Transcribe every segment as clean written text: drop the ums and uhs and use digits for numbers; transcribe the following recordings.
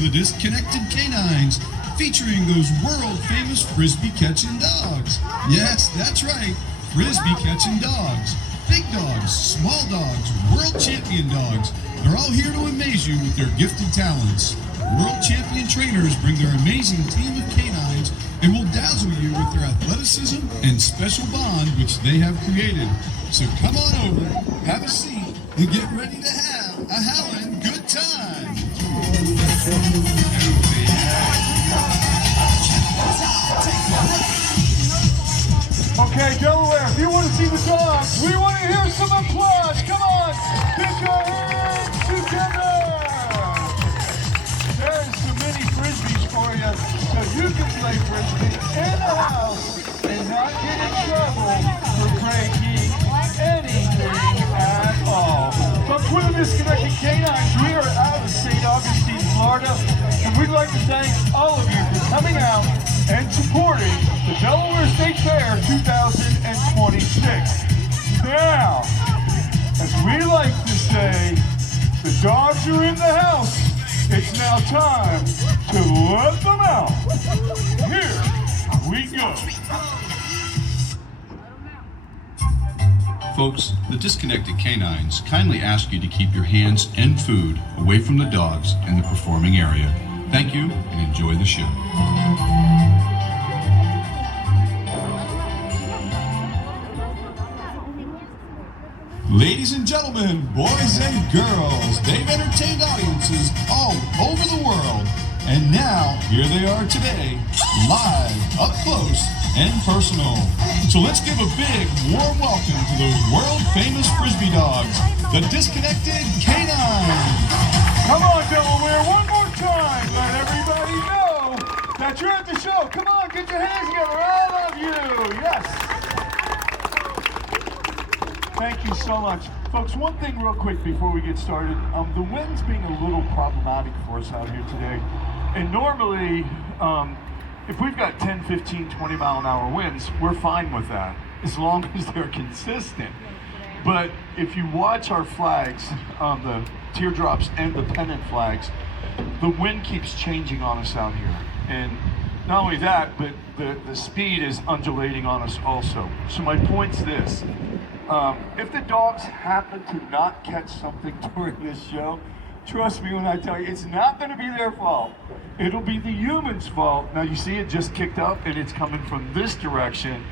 for the Disconnected K9s, featuring those world-famous frisbee catching dogs. Yes, that's right, frisbee catching dogs. Big dogs, small dogs, world champion dogs. They're all here to amaze you with their gifted talents. World champion trainers bring their amazing team of canines and will dazzle you with their athleticism and special bond which they have created. So come on over, have a seat, and get ready to have a howling good time. Okay, Delaware, if you want to see the dogs, we want to hear some applause. Come on, put your hands together. There's so many frisbees for you, so you can play frisbee in the house and not get in trouble for breaking anything at all. But for the Disconnected K9s, we are out of St. Augustine, Florida, and we'd like to thank all of you for coming out and supporting the Delaware State Fair 2026. Now, as we like to say, the dogs are in the house. It's now time to let them out. Here we go. Folks, the Disconnected K9s kindly ask you to keep your hands and food away from the dogs in the performing area. Thank you and enjoy the show. Ladies and gentlemen, boys and girls, they've entertained audiences all over the world. And now, here they are today, live, up close, and personal. So let's give a big, warm welcome to those world-famous frisbee dogs, the Disconnected K9s. Come on, Delaware, one more time. Let everybody know that you're at the show. Come on, get your hands together, all of you. Yes. Thank you so much. Folks, one thing real quick before we get started. The wind's being a little problematic for us out here today. And normally, if we've got 10, 15, 20 mile an hour winds, we're fine with that, as long as they're consistent. But if you watch our flags, the teardrops and the pennant flags, the wind keeps changing on us out here. And not only that, but the speed is undulating on us also. So my point's this. If the dogs happen to not catch something during this show, trust me when I tell you, it's not going to be their fault. It'll be the humans' fault. Now you see it just kicked up and it's coming from this direction.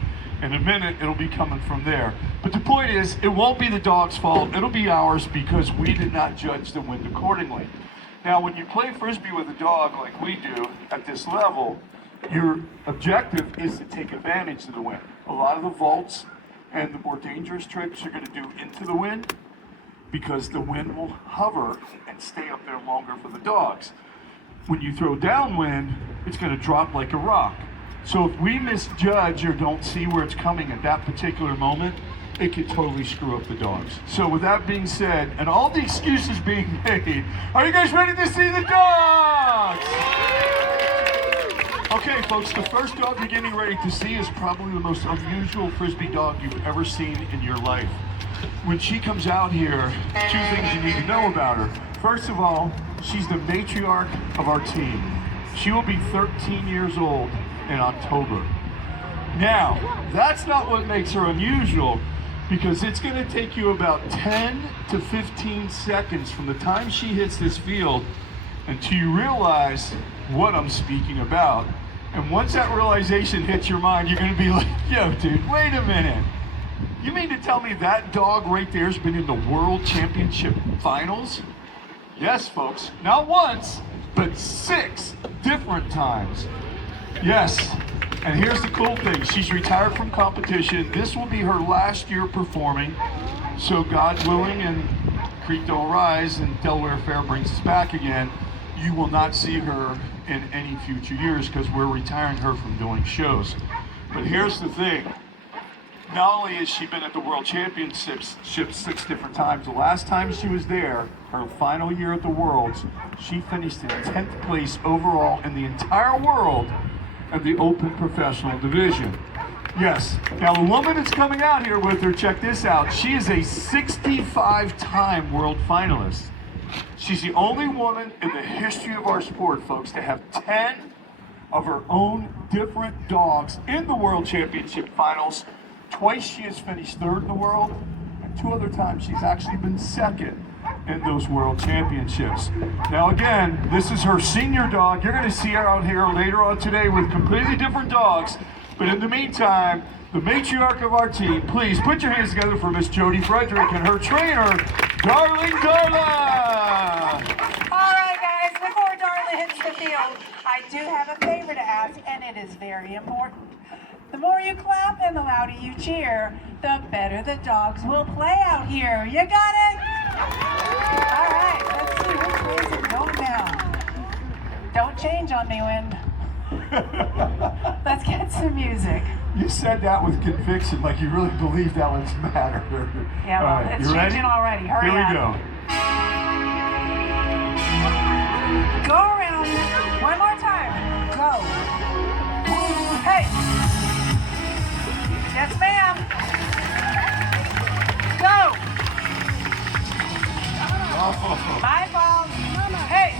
In a minute, it'll be coming from there. But the point is, it won't be the dog's fault. It'll be ours because we did not judge the wind accordingly. Now, when you play frisbee with a dog like we do at this level, your objective is to take advantage of the wind. A lot of the vaults and the more dangerous trips you're going to do into the wind because the wind will hover and stay up there longer for the dogs. When you throw downwind, it's going to drop like a rock. So if we misjudge or don't see where it's coming at that particular moment, it could totally screw up the dogs. So with that being said, and all the excuses being made, are you guys ready to see the dogs? Okay, folks, the first dog you're getting ready to see is probably the most unusual frisbee dog you've ever seen in your life. When she comes out here, two things you need to know about her. First of all, she's the matriarch of our team. She will be 13 years old in October. Now, that's not what makes her unusual, because it's going to take you about 10 to 15 seconds from the time she hits this field until you realize what I'm speaking about. And once that realization hits your mind, you're going to be like, yo, dude, wait a minute. You mean to tell me that dog right there has been in the World Championship Finals? Yes, folks, not once, but 6 different times. Yes, and here's the cool thing. She's retired from competition. This will be her last year performing. So God willing and Creek don't rise and Delaware Fair brings us back again, you will not see her in any future years because we're retiring her from doing shows. But here's the thing. Not only has she been at the World Championships 6 different times, the last time she was there, her final year at the Worlds, she finished in 10th place overall in the entire world of the Open Professional Division. Yes, now the woman that's coming out here with her, check this out, she is a 65-time world finalist. She's the only woman in the history of our sport, folks, to have 10 of her own different dogs in the World Championship finals. Twice she has finished third in the world, and 2 other times she's actually been second in those World Championships. Now again, this is her senior dog. You're going to see her out here later on today with completely different dogs. But in the meantime, the matriarch of our team, please put your hands together for Miss Jody Frederick and her trainer, Darling Darla. All right, guys, before Darla hits the field, I do have a favor to ask, and it is very important. The more you clap and the louder you cheer, the better the dogs will play out here. You got it? All right, let's see which way is it going now. Don't change on me, Wind. Let's get some music. You said that with conviction, like you really believe that one's matter. Yeah, well, right, it's changing already. Hurry up. Here we go. Go around one more time. Go. Hey. Yes, ma'am. Go. Oh. My fault. Hey.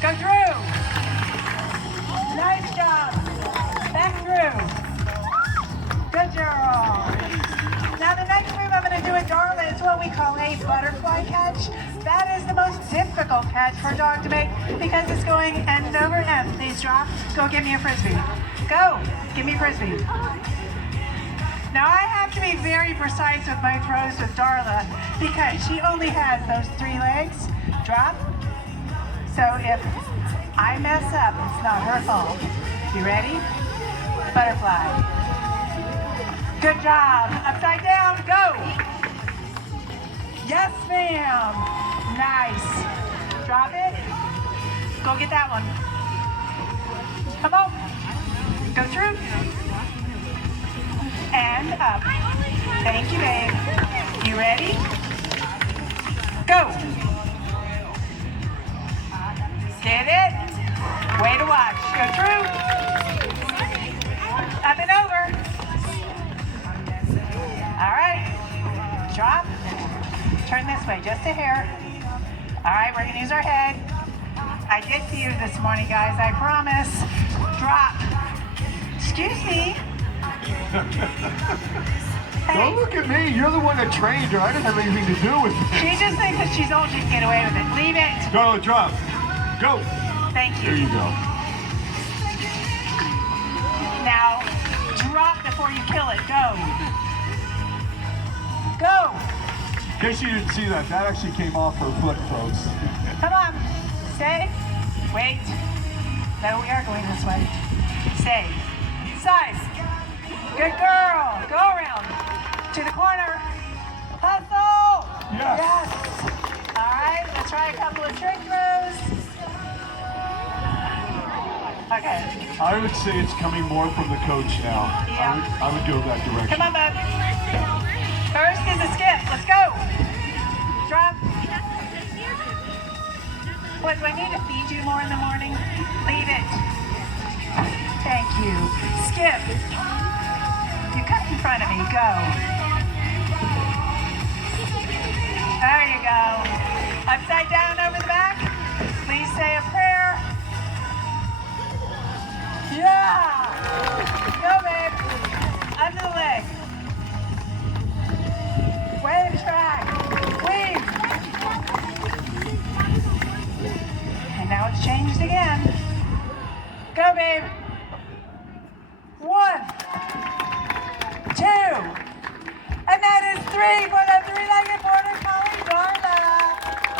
Go through. Nice job. Back through. Good job. Now the next move I'm going to do with Darla is what we call a butterfly catch. That is the most difficult catch for a dog to make because it's going end over end. Please drop. Go get me a Frisbee. Go. Give me a Frisbee. Now I have to be very precise with my throws with Darla because she only has those 3 legs. Drop. So if I mess up, it's not her fault. You ready? Butterfly. Good job. Upside down. Go. Yes, ma'am. Nice. Drop it. Go get that one. Come on. Go through. And up. Thank you, babe. You ready? Go. Get it. Way to watch. Go through. Up and over. All right. Drop. Turn this way, just a hair. All right, we're gonna use our head. I did to you this morning, guys, I promise. Drop. Excuse me. Hey. Don't look at me. You're the one that trained her. I didn't have anything to do with it. She just thinks that she's old, she can get away with it. Leave it. Go, drop. Go. Thank you. There you go. Now, drop before you kill it. Go. Go. In case you didn't see that, that actually came off her foot, folks. Come on. Stay. Wait. No, we are going this way. Stay. Side. Good girl. Go around. To the corner. Hustle. Yes. Yes. All right. Let's try a couple of trick throws. Okay. I would say it's coming more from the coach now. Yeah. I would go that direction. Come on, bud. First is a skip. Let's go. Drop. What, do I need to feed you more in the morning? Leave it. Thank you. Skip. You cut in front of me. Go. There you go. Upside down over the back. Please say a prayer. Yeah. Go, babe. Under the leg. Wave track. Weave. And now it's changed again. Go, babe. 1, 2. And that is 3 for the 3-legged border collie, Darla.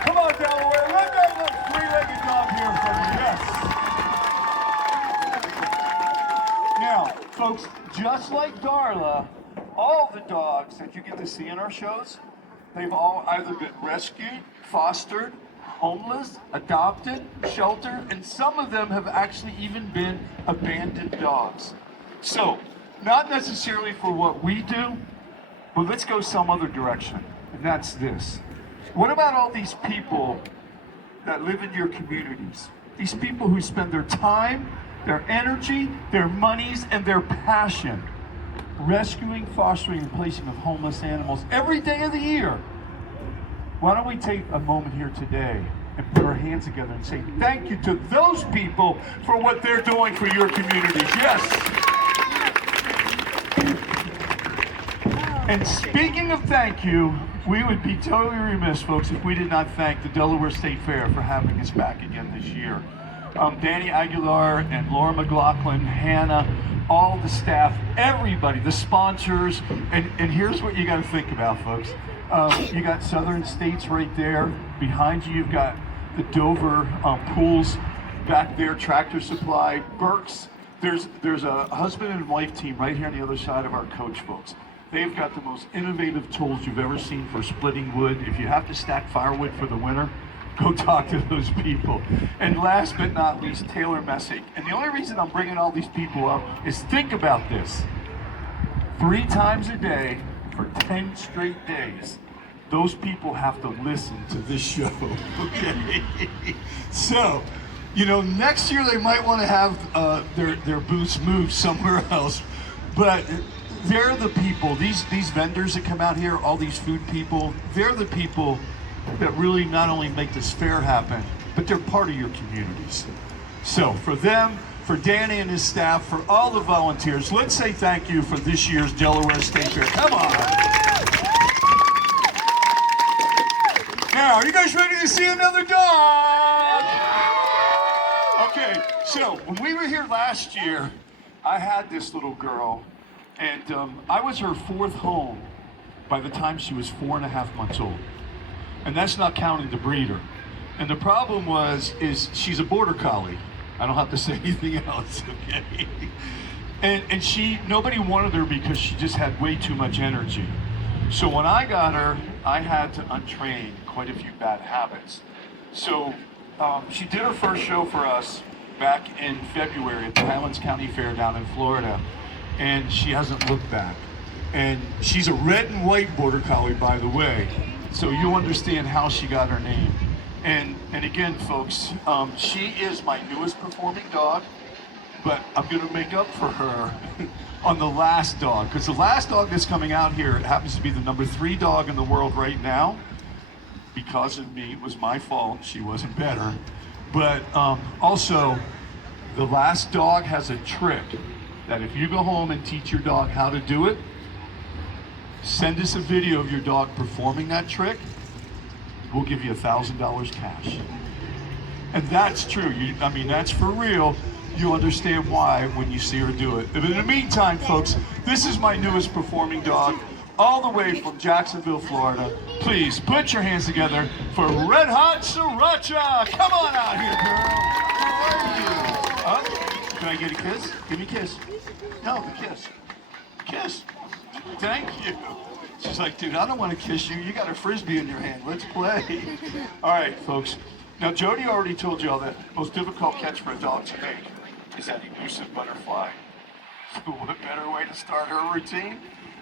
Come on, Delaware. Let that look 3-legged dog here from you. Yes. Now, folks, just like Darla, all the dogs that you get to see in our shows, they've all either been rescued, fostered, homeless, adopted, sheltered, and some of them have actually even been abandoned dogs. So, not necessarily for what we do, but let's go some other direction, and that's this. What about all these people that live in your communities? These people who spend their time, their energy, their monies, and their passion rescuing, fostering, and placing of homeless animals every day of the year. Why don't we take a moment here today and put our hands together and say thank you to those people for what they're doing for your communities. Yes. And speaking of thank you, we would be totally remiss, folks, if we did not thank the Delaware State Fair for having us back again this year. Danny Aguilar and Laura McLaughlin, Hannah, all the staff, everybody, the sponsors, and here's what you got to think about, folks. You got Southern States right there. Behind you, you've got the Dover pools back there, Tractor Supply, Burke's. There's a husband and wife team right here on the other side of our coach, folks. They've got the most innovative tools you've ever seen for splitting wood. If you have to stack firewood for the winter, go talk to those people. And last but not least, Taylor Messick. And the only reason I'm bringing all these people up is think about this. 3 times a day for 10 straight days, those people have to listen to this show, okay? So, you know, next year they might want to have their booths moved somewhere else, but they're the people, these vendors that come out here, all these food people, they're the people that really not only make this fair happen, but they're part of your communities. So for them, for Danny and his staff, for all the volunteers, let's say thank you for this year's Delaware State Fair. Come on. Now, are you guys ready to see another dog? Okay, so when we were here last year, I had this little girl, and I was her 4th home by the time she was 4.5 months old. And that's not counting the breeder. And the problem is she's a border collie. I don't have to say anything else, okay? And nobody wanted her because she just had way too much energy. So when I got her, I had to untrain quite a few bad habits. So she did her first show for us back in February at the Highlands County Fair down in Florida, and she hasn't looked back. And she's a red and white border collie, by the way, so you'll understand how she got her name. And again, folks, she is my newest performing dog, but I'm gonna make up for her on the last dog, because the last dog that's coming out here happens to be the number 3 dog in the world right now. Because of me, it was my fault, she wasn't better. But also, the last dog has a trick that if you go home and teach your dog how to do it, send us a video of your dog performing that trick, we'll give you $1,000 cash. And that's true, I mean, that's for real. You understand why when you see her do it. But in the meantime, folks, this is my newest performing dog, all the way from Jacksonville, Florida. Please put your hands together for Red Hot Sriracha. Come on out here, girl. How are you? Can I get a kiss? Give me a kiss. No, the kiss. Kiss. Thank you. She's like, dude, I don't want to kiss you. You got a Frisbee in your hand. Let's play. All right, folks. Now, Jody already told you all that the most difficult catch for a dog to make is that elusive butterfly. So what better way to start her routine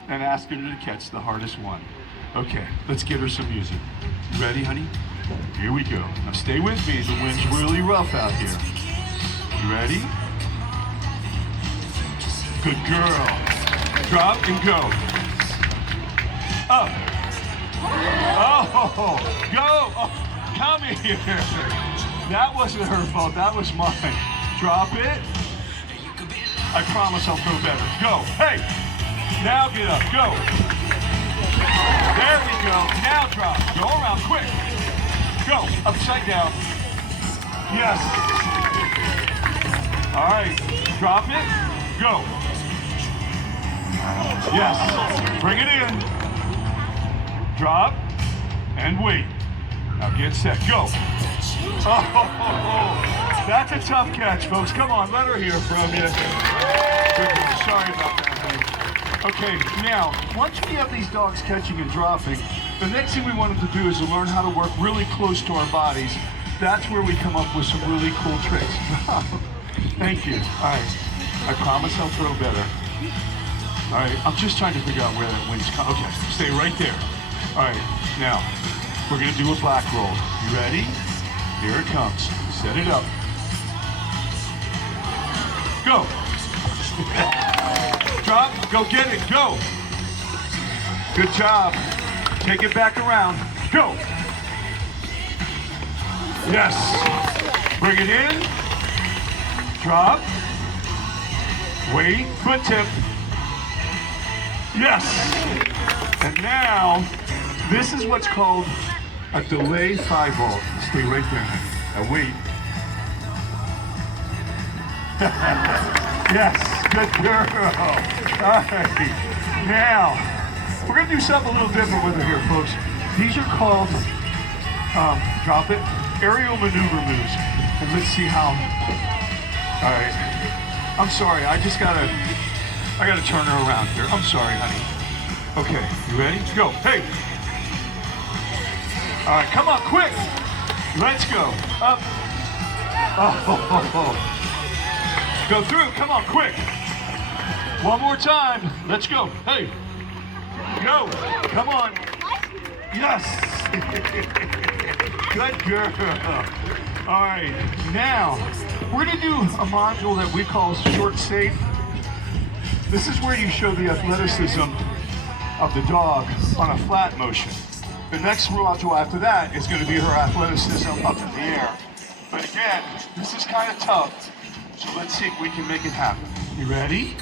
than ask her to catch the hardest one? Okay, let's get her some music. You ready, honey? Here we go. Now stay with me. The wind's really rough out here. You ready? Good girl. Drop and go. Up. Oh, go. Oh, come here. That wasn't her fault. That was mine. Drop it. I promise I'll throw better. Go. Hey. Now get up. Go. There we go. Now drop. Go around quick. Go. Upside down. Yes. All right. Drop it. Go. Yes. Bring it in. Drop. And wait. Now get set. Go. Oh, that's a tough catch, folks. Come on, let her hear from you. Sorry about that, honey. Okay, now, once we have these dogs catching and dropping, the next thing we want them to do is to learn how to work really close to our bodies. That's where we come up with some really cool tricks. Thank you. All right. I promise I'll throw better. All right, I'm just trying to figure out where that wind's coming. Okay, stay right there. All right, now, we're gonna do a black roll. You ready? Here it comes. Set it up. Go. Drop, go get it, go. Good job. Take it back around. Go. Yes. Bring it in. Drop. Wait. Foot tip. Yes. And now, this is what's called a delay 5-vault. Stay right there. Now wait. Yes, good girl. All right. Now, we're going to do something a little different with it here, folks. These are called, drop it, aerial maneuver moves. And let's see how, all right. I'm sorry, I gotta turn her around here. I'm sorry, honey. Okay, you ready? Go, hey. All right, come on, quick. Let's go. Up. Oh. Go through, come on, quick. One more time, let's go. Hey, go, come on. Yes. Good girl. All right, now, we're gonna do a module that we call short safe. This is where you show the athleticism of the dog on a flat motion. The next module after that is gonna be her athleticism up in the air. But again, this is kind of tough, so let's see if we can make it happen. You ready?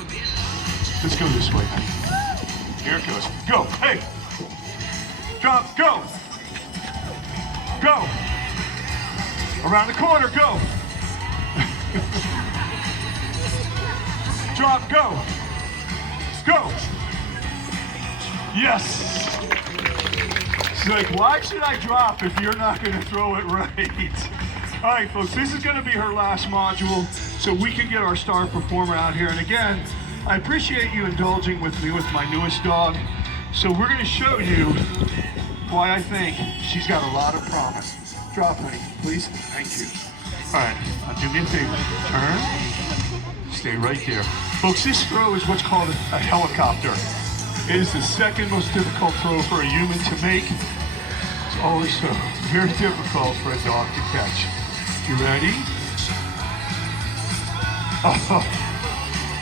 Let's go this way. Here it goes. Go. Hey. Drop. Go. Go. Around the corner. Go. Drop. Go. Go. Yes. It's like, why should I drop if you're not going to throw it right? All right, folks, this is going to be her last module, so we can get our star performer out here. And again, I appreciate you indulging with me with my newest dog. So we're going to show you why I think she's got a lot of promise. Drop, honey, please. Thank you. All right, now do me a favor. Turn. Stay right there. Folks, this throw is what's called a helicopter. It is the second most difficult throw for a human to make. It's always very difficult for a dog to catch. You ready? Oh,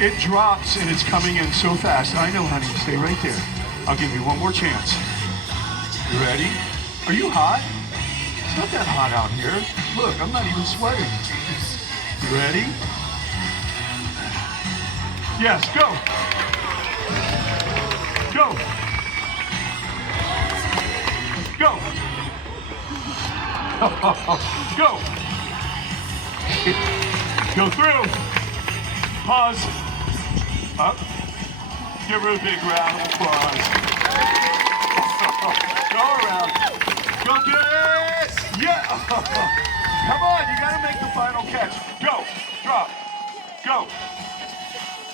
it drops and it's coming in so fast. I know, honey. Stay right there. I'll give you one more chance. You ready? Are you hot? It's not that hot out here. Look, I'm not even sweating. You ready? Yes, go. Go. Go. Go. Go through. Pause. Up. Give her a big round of applause. Go around. Go get it. Yeah. Come on, you gotta make the final catch. Go. Drop. Go.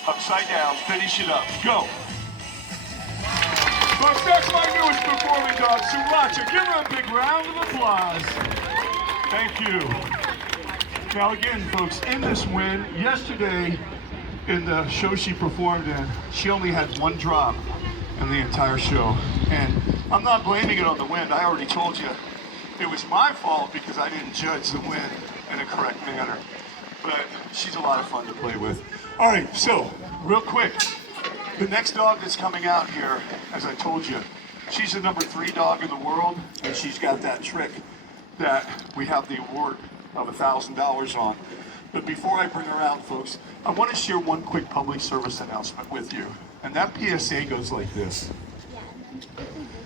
Upside down. Finish it up. Go. Folks, that's my newest performing dog, Sriracha. Give her a big round of applause. Thank you. Now again, folks, in this win, yesterday in the show she performed in, she only had one drop in the entire show. And I'm not blaming it on the wind. I already told you it was my fault because I didn't judge the wind in a correct manner. But she's a lot of fun to play with. All right, so real quick, the next dog that's coming out here, as I told you, she's the number 3 dog in the world, and she's got that trick that we have the award of $1,000 on. But before I bring her out, folks, I want to share one quick public service announcement with you. And that PSA goes like this.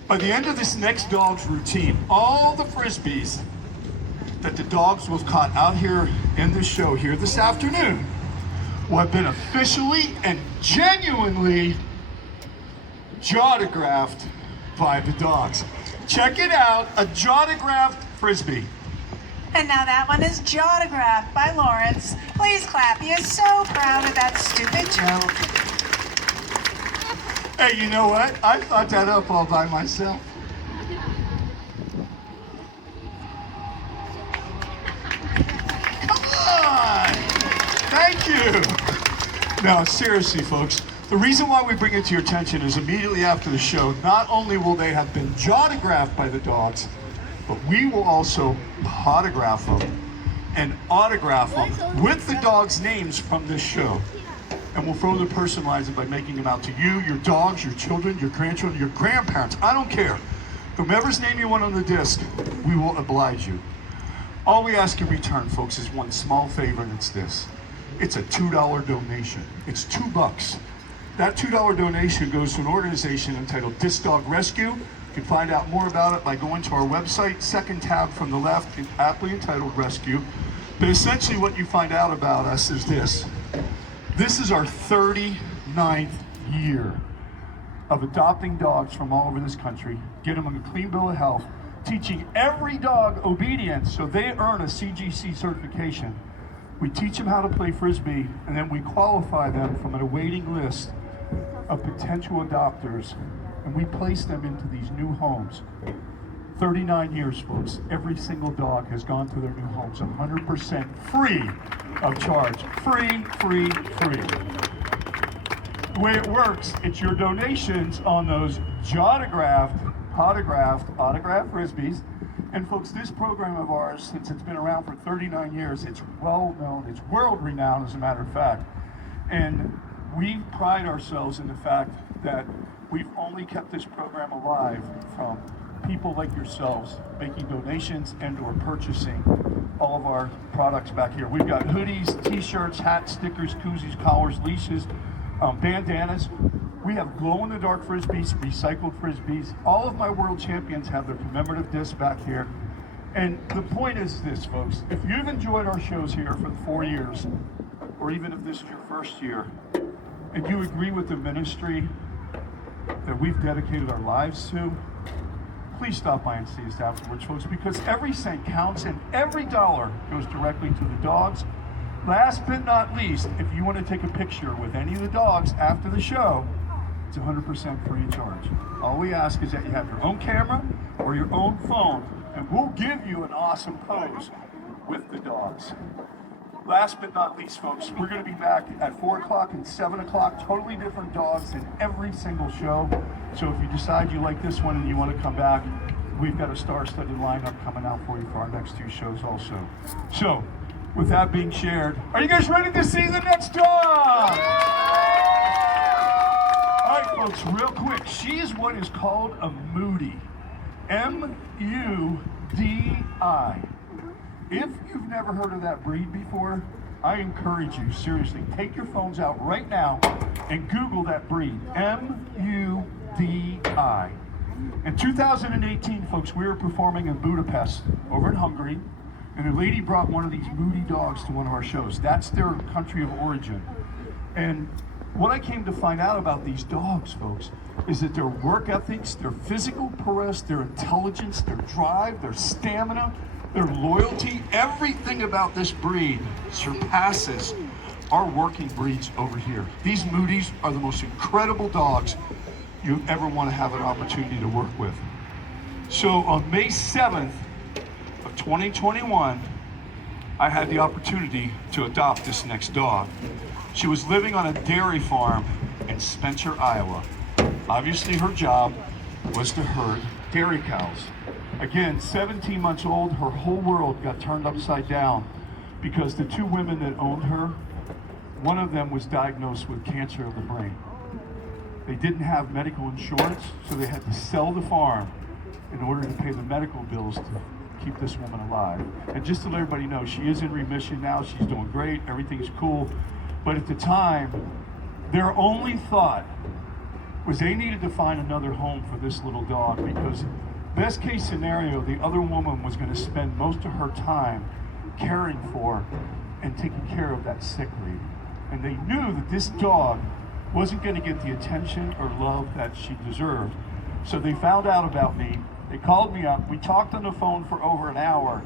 By the end of this next dog's routine, all the Frisbees that the dogs will have caught out here in this show here this afternoon will have been officially and genuinely jawtographed by the dogs. Check it out, a jawtographed Frisbee. And now that one is jawtographed by Lawrence. Please clap. He is so proud of that stupid joke. Hey, you know what? I thought that up all by myself. Come on! Thank you! Now, seriously, folks, the reason why we bring it to your attention is immediately after the show, not only will they have been jawtographed by the dogs, but we will also autograph them and autograph them with the dogs' names from this show. And we'll further personalize it by making them out to you, your dogs, your children, your grandchildren, your grandparents. I don't care. Whomever's name you want on the disc, we will oblige you. All we ask in return, folks, is one small favor, and it's this. It's a $2 donation. It's $2. That $2 donation goes to an organization entitled Disc Dog Rescue. You can find out more about it by going to our website, second tab from the left, aptly entitled Rescue. But essentially what you find out about us is this. This is our 39th year of adopting dogs from all over this country, get them on a clean bill of health, teaching every dog obedience so they earn a CGC certification. We teach them how to play Frisbee, and then we qualify them from an awaiting list of potential adopters, and we place them into these new homes. 39 years, folks. Every single dog has gone to their new homes 100% free of charge. Free, free, free. The way it works, it's your donations on those autographed Frisbees. And folks, this program of ours, since it's been around for 39 years, it's well known, it's world renowned as a matter of fact. And we pride ourselves in the fact that we've only kept this program alive from people like yourselves making donations and or purchasing all of our products back here. We've got hoodies, t-shirts, hats, stickers, koozies, collars, leashes, bandanas. We have glow-in-the-dark Frisbees, recycled Frisbees. All of my world champions have their commemorative discs back here. And the point is this, folks. If you've enjoyed our shows here for the 4 years, or even if this is your first year, and you agree with the ministry that we've dedicated our lives to, please stop by and see us afterwards, folks, because every cent counts and every dollar goes directly to the dogs. Last but not least, if you want to take a picture with any of the dogs after the show, it's 100% free of charge. All we ask is that you have your own camera or your own phone, and we'll give you an awesome pose with the dogs. Last but not least, folks, we're going to be back at 4 o'clock and 7 o'clock, totally different dogs in every single show. So if you decide you like this one and you want to come back, we've got a star-studded lineup coming out for you for our next 2 shows also. So, with that being shared, are you guys ready to see the next dog? All right, folks, real quick. She is what is called a Moody. M-U-D-I. If you've never heard of that breed before, I encourage you, seriously, take your phones out right now and Google that breed, M-U-D-I. In 2018, folks, we were performing in Budapest, over in Hungary, and a lady brought one of these Moody dogs to one of our shows. That's their country of origin. And what I came to find out about these dogs, folks, is that their work ethics, their physical prowess, their intelligence, their drive, their stamina, their loyalty, everything about this breed surpasses our working breeds over here. These Moodies are the most incredible dogs you ever want to have an opportunity to work with. So on May 7th of 2021, I had the opportunity to adopt this next dog. She was living on a dairy farm in Spencer, Iowa. Obviously her job was to herd dairy cows. Again, 17 months old, her whole world got turned upside down because the 2 women that owned her, one of them was diagnosed with cancer of the brain. They didn't have medical insurance, so they had to sell the farm in order to pay the medical bills to keep this woman alive. And just to let everybody know, she is in remission now, she's doing great, everything's cool. But at the time, their only thought was they needed to find another home for this little dog because best case scenario, the other woman was going to spend most of her time caring for and taking care of that sick lady. And they knew that this dog wasn't going to get the attention or love that she deserved. So they found out about me. They called me up. We talked on the phone for over an hour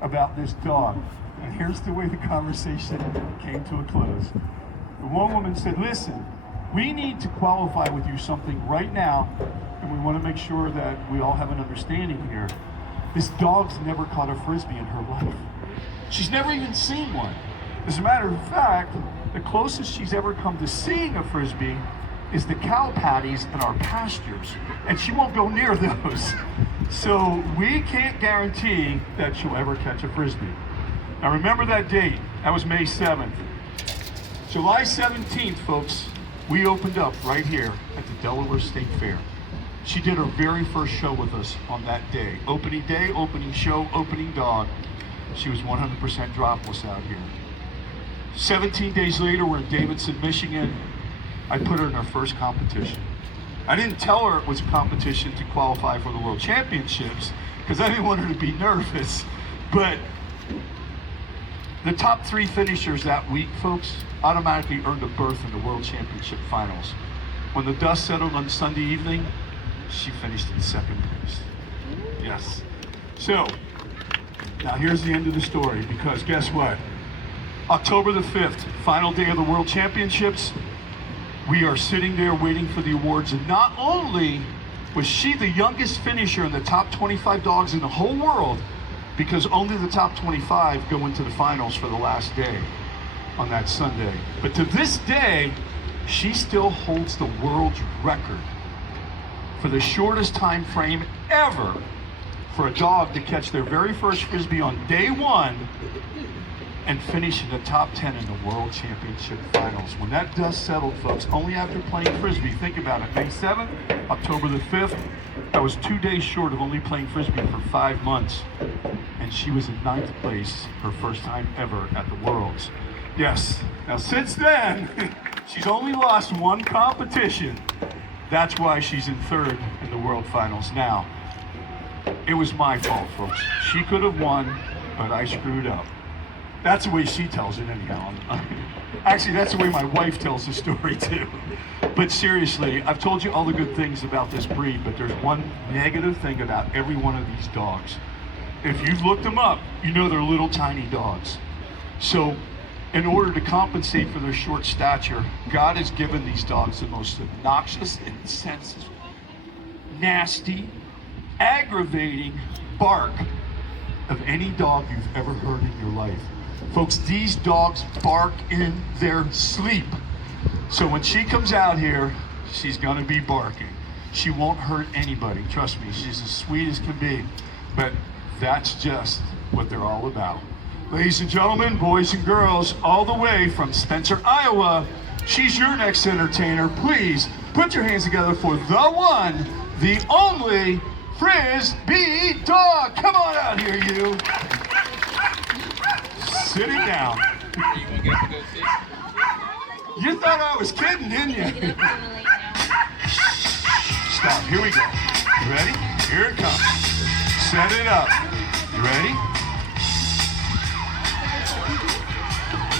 about this dog. And here's the way the conversation came to a close. The one woman said, listen, we need to qualify with you something right now, and we want to make sure that we all have an understanding here. This dog's never caught a Frisbee in her life. She's never even seen one. As a matter of fact, the closest she's ever come to seeing a Frisbee is the cow patties in our pastures, and she won't go near those. So we can't guarantee that she'll ever catch a Frisbee. Now remember that date, that was May 7th. July 17th, folks, we opened up right here at the Delaware State Fair. She did her very first show with us on that day. Opening day, opening show, opening dog. She was 100% dropless out here. 17 days later, we're in Davidson, Michigan. I put her in her first competition. I didn't tell her it was a competition to qualify for the World Championships because I didn't want her to be nervous. But the top 3 finishers that week, folks, automatically earned a berth in the World Championship finals. When the dust settled on Sunday evening, she finished in 2nd place. Yes. So, now here's the end of the story, because guess what? October the 5th, final day of the World Championships, we are sitting there waiting for the awards, and not only was she the youngest finisher in the top 25 dogs in the whole world, because only the top 25 go into the finals for the last day on that Sunday. But to this day, she still holds the world's record for the shortest time frame ever for a dog to catch their very first Frisbee on day 1 and finish in the top 10 in the World Championship finals. When that dust settled, folks, only after playing Frisbee, think about it, May 7th, October the 5th, I was 2 days short of only playing Frisbee for 5 months. And she was in 9th place, her first time ever at the Worlds. Yes, now since then, she's only lost 1 competition. That's why she's in 3rd in the World Finals now. It was my fault, folks. She could have won, but I screwed up. That's the way she tells it anyhow. Actually, that's the way my wife tells the story too. But seriously, I've told you all the good things about this breed, but there's one negative thing about every one of these dogs. If you've looked them up, you know they're little tiny dogs. So in order to compensate for their short stature, God has given these dogs the most obnoxious, insensitive, nasty, aggravating bark of any dog you've ever heard in your life. Folks, these dogs bark in their sleep. So when she comes out here, she's gonna be barking. She won't hurt anybody, trust me. She's as sweet as can be. But that's just what they're all about. Ladies and gentlemen, boys and girls, all the way from Spencer, Iowa, she's your next entertainer. Please put your hands together for the one, the only Frisbee dog. Come on out here, you. Sit it down. You thought I was kidding, didn't you? Stop. Here we go. You ready? Here it comes. Set it up. You ready?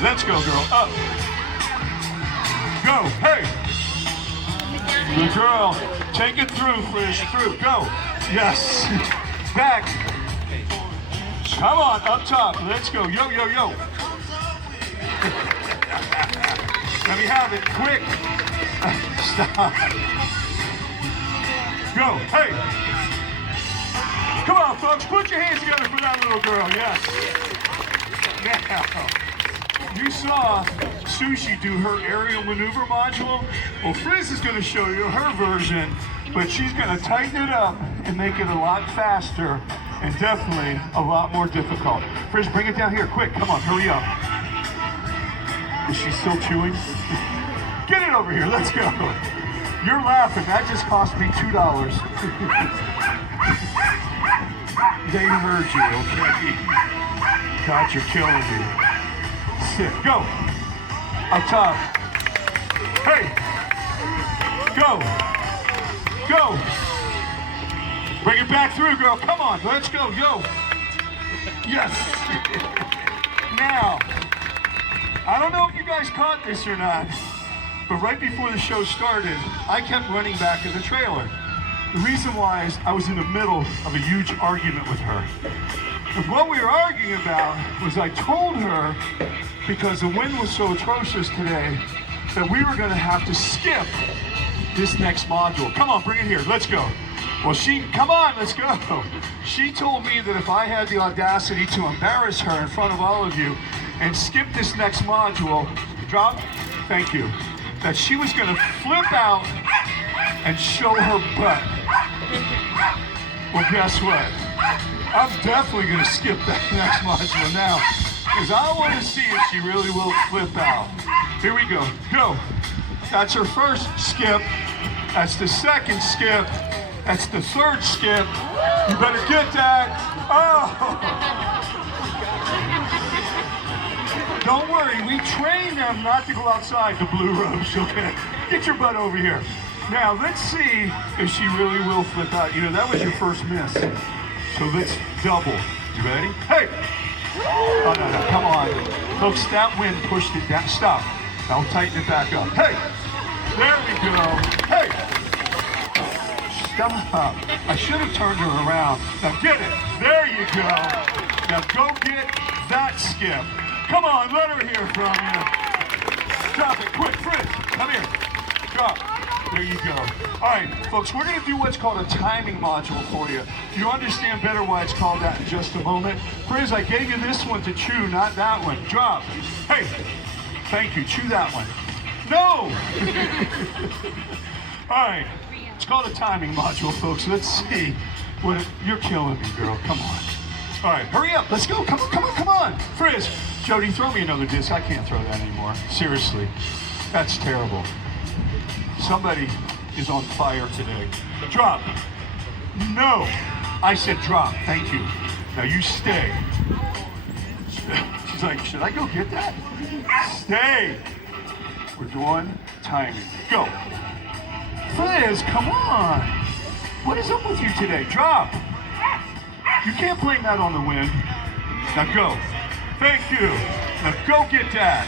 Let's go, girl. Up. Go. Hey. Good girl. Take it through, Frisch. Through. Go. Yes. Back. Come on. Up top. Let's go. Yo, yo, yo. Let me have it. Quick. Stop. Go. Hey. Come on, folks. Put your hands together for that little girl. Yes. Now, you saw Sushi do her aerial maneuver module. Well, Frizz is going to show you her version, but she's going to tighten it up and make it a lot faster and definitely a lot more difficult. Frizz, bring it down here. Quick. Come on. Hurry up. Is she still chewing? Get it over here. Let's go. You're laughing. That just cost me $2. They heard you, okay? God, you're killing me. Sit. Go. Up top. Hey. Go. Go. Bring it back through, girl. Come on. Let's go. Yo. Yes. Now, I don't know if you guys caught this or not, but right before the show started, I kept running back in the trailer. The reason why is I was in the middle of a huge argument with her. And what we were arguing about was I told her, because the wind was so atrocious today, that we were going to have to skip this next module. Come on, bring it here. Let's go. Well, come on, let's go. She told me that if I had the audacity to embarrass her in front of all of you and skip this next module, drop, thank you, that she was going to flip out and show her butt. Well, guess what? I'm definitely going to skip that next module now, because I want to see if she really will flip out. Here we go. Go. That's her first skip. That's the second skip. That's the third skip. You better get that. Oh! Don't worry, we train them not to go outside the blue ropes, okay? Get your butt over here. Now, let's see if she really will flip out. You know, that was your first miss. So let's double. You ready? Hey! Oh, no, come on. Folks, that wind pushed it down. Stop. Now tighten it back up. Hey! There we go. Hey! Stop. I should have turned her around. Now get it. There you go. Now go get that skip. Come on, let her hear from you. Drop it, quick, Fritz. Come here. Drop. There you go. All right, folks, we're going to do what's called a timing module for you. You understand better why it's called that in just a moment. Frizz, I gave you this one to chew, not that one. Drop. Hey, thank you. Chew that one. No! All right, it's called a timing module, folks. Let's see. You're killing me, girl. Come on. All right, hurry up. Let's go. Come on, come on, come on. Frizz, Jody, throw me another disc. I can't throw that anymore. Seriously. That's terrible. Somebody is on fire today. Drop. No. I said drop. Thank you. Now you stay. She's like, should I go get that? Stay. We're doing timing. Go. Frizz, come on. What is up with you today? Drop. You can't blame that on the wind. Now go. Thank you. Now go get that.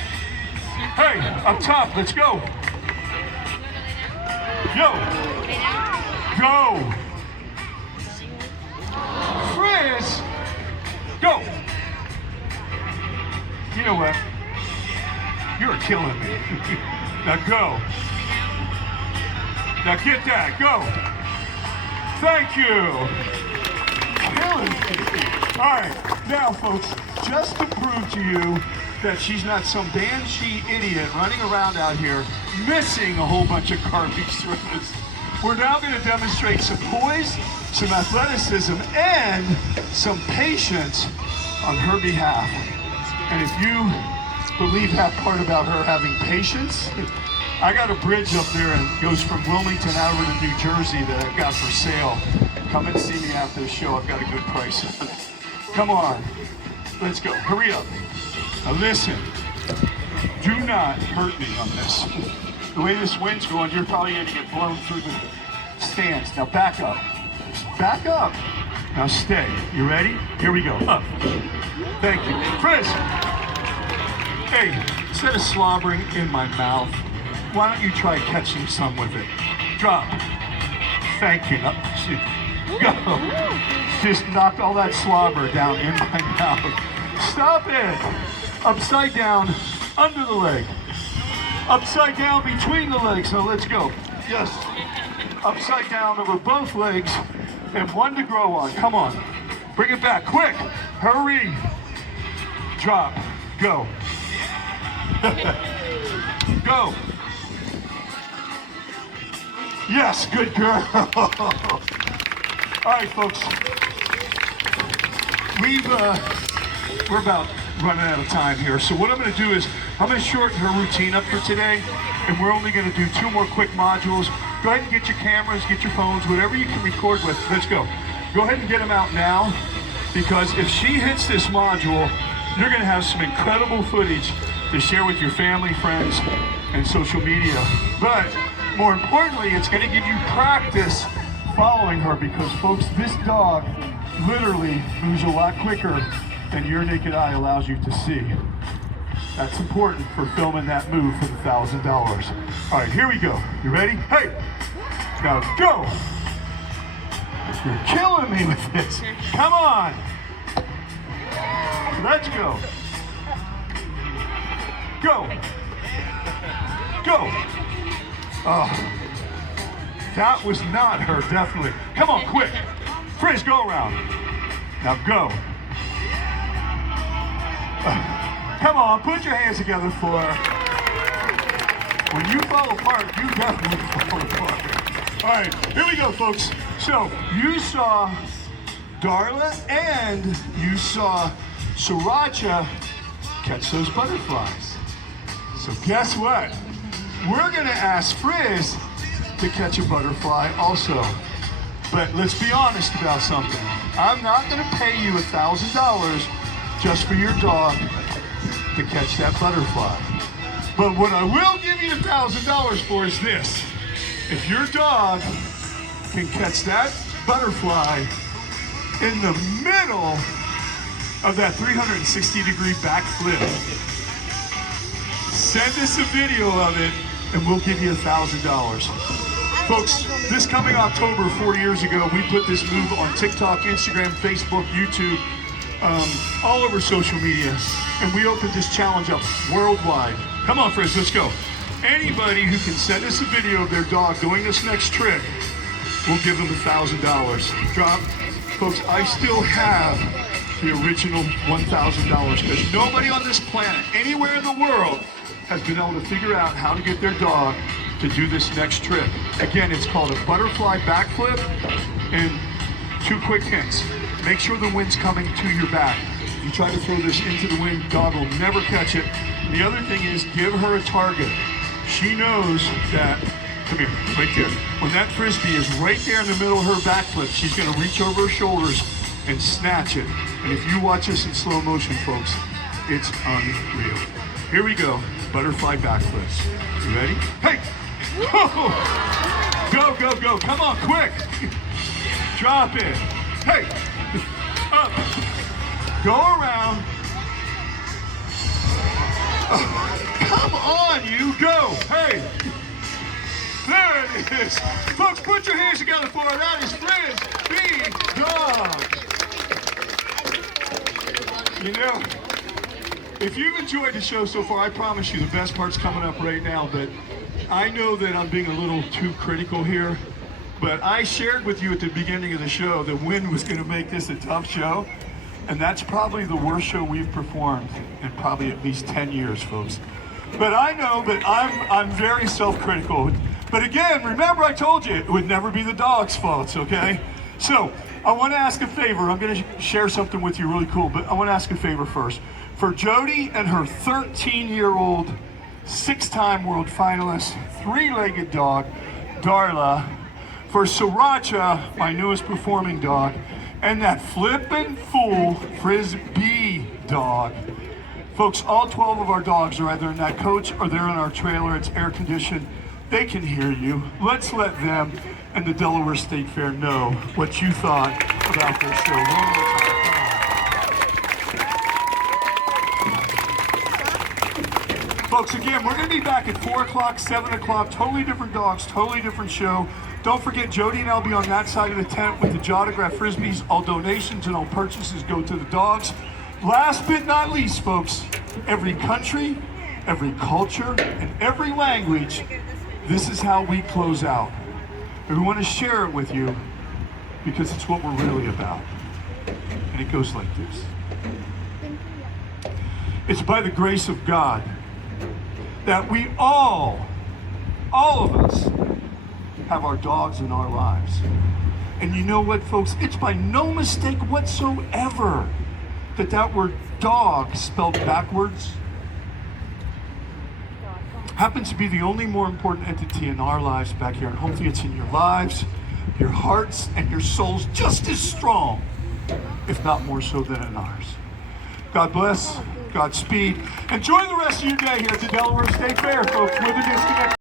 Hey, up top, let's go. Yo. Go. Frizz. Go. You know what? You're killing me. Now go. Now get that. Go. Thank you. Killing me. All right. Now, folks, just to prove to you that she's not some banshee idiot running around out here missing a whole bunch of garbage throws, we're now going to demonstrate some poise, some athleticism, and some patience on her behalf. And if you believe that part about her having patience, I got a bridge up there and goes from Wilmington over to New Jersey that I've got for sale. Come and see me after the show. I've got a good price on it. Come on. Let's go. Hurry up. Now listen. Do not hurt me on this. The way this wind's going, you're probably going to get blown through the stands. Now back up. Back up. Now stay. You ready? Here we go. Up. Thank you. Frizz. Hey, instead of slobbering in my mouth, why don't you try catching some with it? Drop. Thank you. Now, go. Just knocked all that slobber down in my mouth. Stop it. Upside down, under the leg. Upside down between the legs. Now let's go. Yes. Upside down over both legs and one to grow on. Come on. Bring it back. Quick. Hurry. Drop. Go. Go. Yes, good girl. All right, folks. We're about running out of time here. So what I'm going to do is I'm going to shorten her routine up for today, and we're only going to do 2 more quick modules. Go ahead and get your cameras, get your phones, whatever you can record with. Let's go. Go ahead and get them out now, because if she hits this module, you're going to have some incredible footage to share with your family, friends, and social media. But more importantly, it's going to give you practice following her, because folks, this dog literally moves a lot quicker than your naked eye allows you to see. That's important for filming that move for the $1,000. All right, here we go. You ready? Hey, now go. You're killing me with this. Come on. Let's go. Go. Go. Oh, that was not her, definitely. Come on, quick. Frizz, go around. Now go. Come on, put your hands together for her. When you fall apart, you definitely fall apart. All right, here we go, folks. So you saw Darla and you saw Sriracha catch those butterflies. So guess what? We're gonna ask Frizz to catch a butterfly also. But let's be honest about something. I'm not gonna pay you $1,000 just for your dog to catch that butterfly. But what I will give you $1,000 for is this. If your dog can catch that butterfly in the middle of that 360-degree backflip, send us a video of it and we'll give you $1,000. Folks, this coming October, 4 years ago, we put this move on TikTok, Instagram, Facebook, YouTube, all over social media, and we opened this challenge up worldwide. Come on, friends, let's go. Anybody who can send us a video of their dog doing this next trick, we'll give them $1,000. Drop. Folks, I still have the original $1,000 because nobody on this planet, anywhere in the world, has been able to figure out how to get their dog to do this next trick. Again, it's called a butterfly backflip, and 2 quick hints. Make sure the wind's coming to your back. If you try to throw this into the wind, dog will never catch it. The other thing is give her a target. She knows that, come here, right there. When that Frisbee is right there in the middle of her backflip, she's gonna reach over her shoulders and snatch it. And if you watch this in slow motion, folks, it's unreal. Here we go, butterfly backflips. You ready? Hey! Go, go, go, come on, quick! Drop it. Hey! Up. Go around. Come on, you go. Hey. There it is. Folks, put your hands together for it. That is Frisbee Dog. You know, if you've enjoyed the show so far, I promise you the best part's coming up right now, but I know that I'm being a little too critical here. But I shared with you at the beginning of the show that wind was going to make this a tough show. And that's probably the worst show we've performed in probably at least 10 years, folks. But I know that I'm very self-critical. But again, remember I told you it would never be the dog's fault, okay? So I want to ask a favor. I'm going to share something with you really cool, but I want to ask a favor first. For Jody and her 13-year-old, 6-time world finalist, 3-legged dog, Darla, for Sriracha, my newest performing dog, and that flippin' fool Frisbee dog. Folks, all 12 of our dogs are either in that coach or they're in our trailer. It's air conditioned. They can hear you. Let's let them and the Delaware State Fair know what you thought about their show. One more time. Folks, again, we're going to be back at 4 o'clock, 7 o'clock. Totally different dogs, totally different show. Don't forget, Jody and I'll be on that side of the tent with the Jawtograph Frisbees. All donations and all purchases go to the dogs. Last but not least, folks, every country, every culture, and every language, this is how we close out. And we want to share it with you because it's what we're really about. And it goes like this. It's by the grace of God that we all of us, have our dogs in our lives. And you know what, folks? It's by no mistake whatsoever that that word dog spelled backwards happens to be the only more important entity in our lives back here. And hopefully it's in your lives, your hearts, and your souls just as strong, if not more so than in ours. God bless, Godspeed. Enjoy the rest of your day here at the Delaware State Fair, folks. We're the Disconnect.